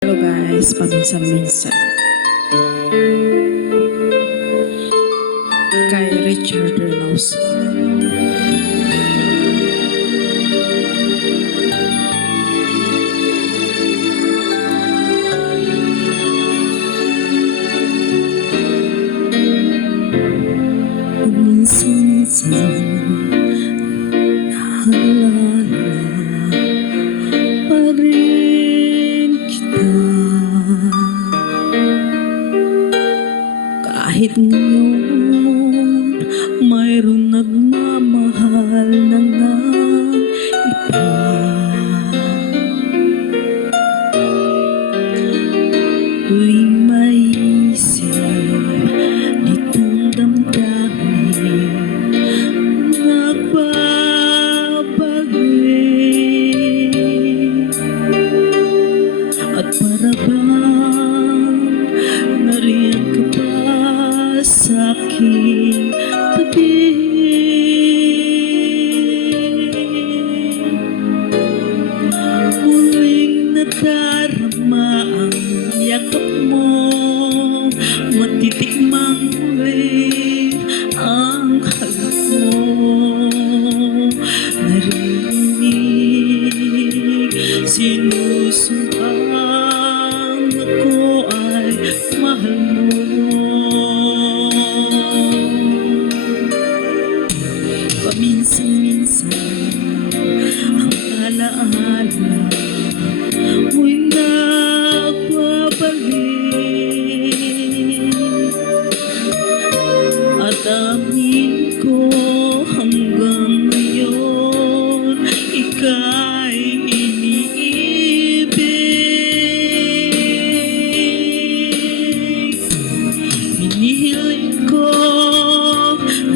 Hello guys, paminsan-minsan. Kay Richard Renos. Paminsan-minsan naalala pa rin kita. Kahit ngayon mayroon nagmamahal na ngang iba. Tuwing maisip nitong damdamin nagbabalik, at para bang nariyan ka pa sa aking tabi. Muling nadarama ang yakap mo, matitikmang muli ang halik mo. Narinig, sinusumpang ako ay mahal mo. Paminsan-minsan ang alaala mo'y nagbabalik, at amin ko hanggang ngayon ika'y iniibig. Hinihiling ko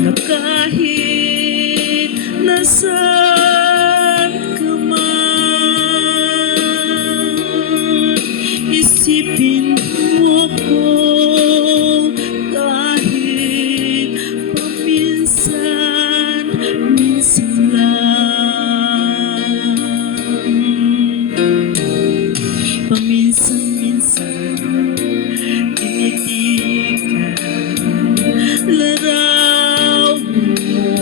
na kahit nasaan ka man, isipin mo ko kahit paminsan-minsan lang. Paminsan-minsan tinitigan larawan mo,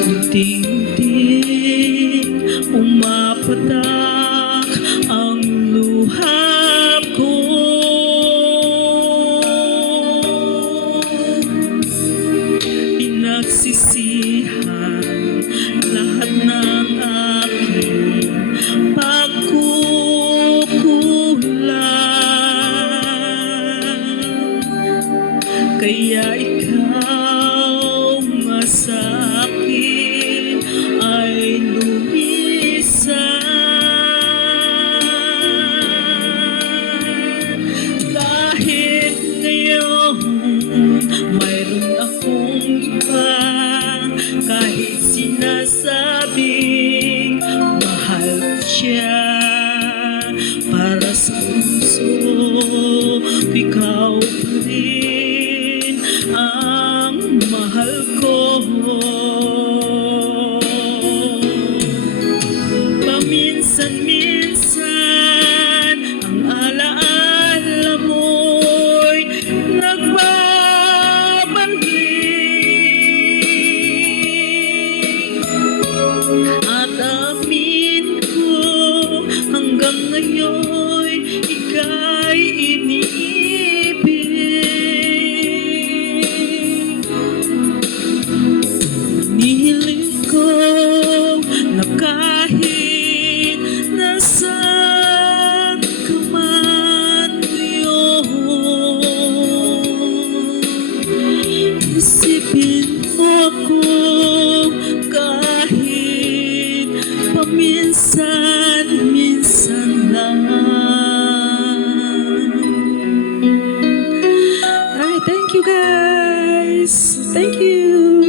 unti-unting umapatak ang luha ko. Pinagsisihan lahat ng aking pagkukulang, kaya ikaw nga sa akin ay lumisan. Kahit ngayon mayroon akong iba, kahit sinasabing mahal ko siya, para sa puso ikaw pa rin ang mahal ko. Paminsan-minsan ang alaala mo'y nagbabalik, at amin ko hanggang ngayon ika'y iniibig. Hinihiling ko na kahit nasaan ka man ngayon, isipin mo ko kahit paminsan-minsan lang. Alright, thank you guys. Thank you.